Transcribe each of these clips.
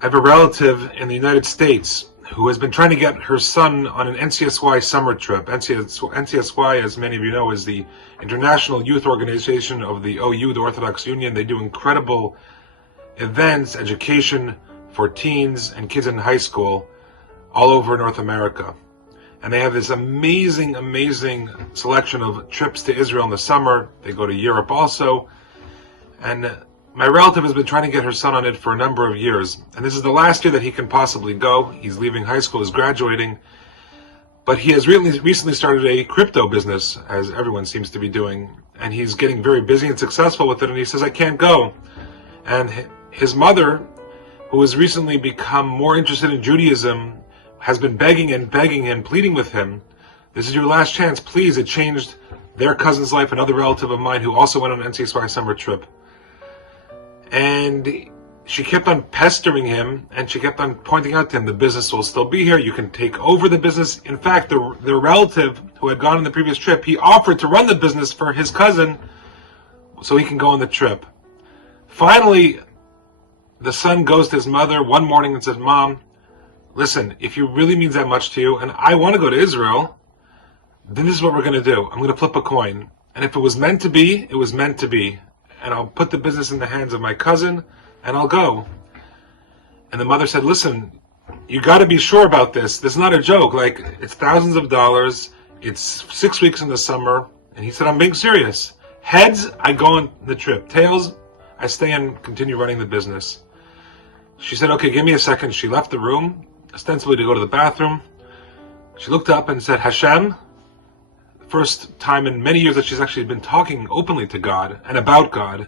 I have a relative in the United States who has been trying to get her son on an NCSY summer trip. NCSY, as many of you know, is the International Youth Organization of the OU, the Orthodox Union. They do incredible events, education for teens and kids in high school all over North America. And they have this amazing selection of trips to Israel in the summer. They go to Europe also. And my relative has been trying to get her son on it for a number of years. And this is the last year that he can possibly go. He's leaving high school, he's graduating. But he has recently started a crypto business, as everyone seems to be doing. And he's getting very busy and successful with it. And he says, I can't go. And his mother, who has recently become more interested in Judaism, has been begging him, pleading with him, this is your last chance, please. It changed their cousin's life, another relative of mine who also went on an NCSY summer trip. And she kept on pestering him, and she kept on pointing out to him, the business will still be here, you can take over the business. In fact, the relative who had gone on the previous trip, he offered to run the business for his cousin so he can go on the trip. Finally, the son goes to his mother one morning and says, Mom, listen, if it really means that much to you, and I want to go to Israel, then this is what we're going to do. I'm going to flip a coin. And if it was meant to be, it was meant to be. And I'll put the business in the hands of my cousin, and I'll go. And the mother said, listen, you got to be sure about this. This is not a joke. Like, it's thousands of dollars. It's 6 weeks in the summer. And he said, I'm being serious. Heads, I go on the trip. Tails, I stay and continue running the business. She said, okay, give me a second. She left the room, ostensibly to go to the bathroom. She looked up and said, Hashem, first time in many years that she's actually been talking openly to God and about God.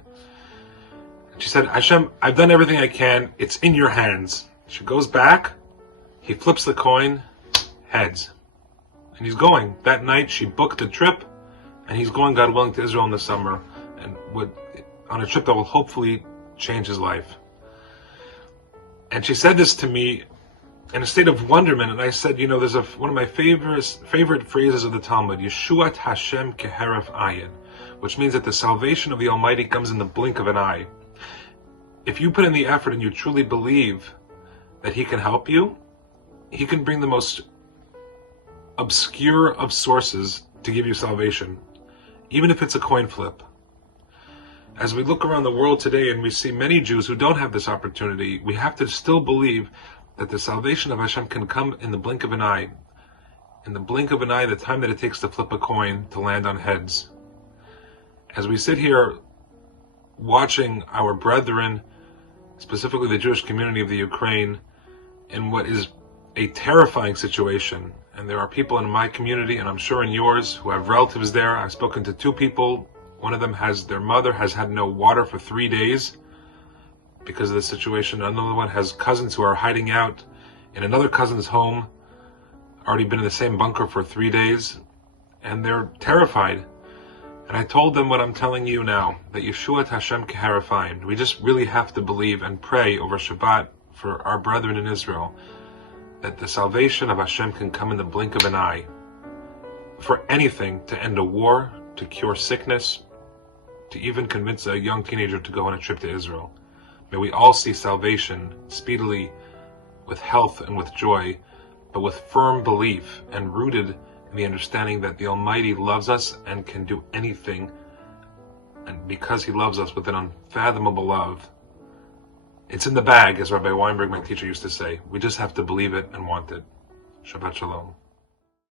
She said, Hashem, I've done everything I can. It's in your hands. She goes back. He flips the coin. Heads. And he's going. That night she booked a trip, and he's going, God willing, to Israel in the summer, and on a trip that will hopefully change his life. And she said this to me in a state of wonderment, and I said, you know, there's one of my favorite phrases of the Talmud, Yeshuat Hashem keheref ayin, which means that the salvation of the Almighty comes in the blink of an eye. If you put in the effort and you truly believe that He can help you, He can bring the most obscure of sources to give you salvation, even if it's a coin flip. As we look around the world today and we see many Jews who don't have this opportunity, we have to still believe that the salvation of Hashem can come in the blink of an eye. In the blink of an eye, the time that it takes to flip a coin to land on heads. As we sit here watching our brethren, specifically the Jewish community of the Ukraine, in what is a terrifying situation, and there are people in my community, and I'm sure in yours, who have relatives there. I've spoken to two people. One of them their mother has had no water for 3 days because of the situation. Another one has cousins who are hiding out in another cousin's home, already been in the same bunker for 3 days, and they're terrified. And I told them what I'm telling you now, that Yeshuat Hashem keheref ayin. We just really have to believe and pray over Shabbat for our brethren in Israel, that the salvation of Hashem can come in the blink of an eye. For anything, to end a war, to cure sickness, to even convince a young teenager to go on a trip to Israel. May we all see salvation speedily, with health and with joy, but with firm belief and rooted in the understanding that the Almighty loves us and can do anything, and because He loves us with an unfathomable love, it's in the bag, as Rabbi Weinberg, my teacher, used to say. We just have to believe it and want it. Shabbat Shalom.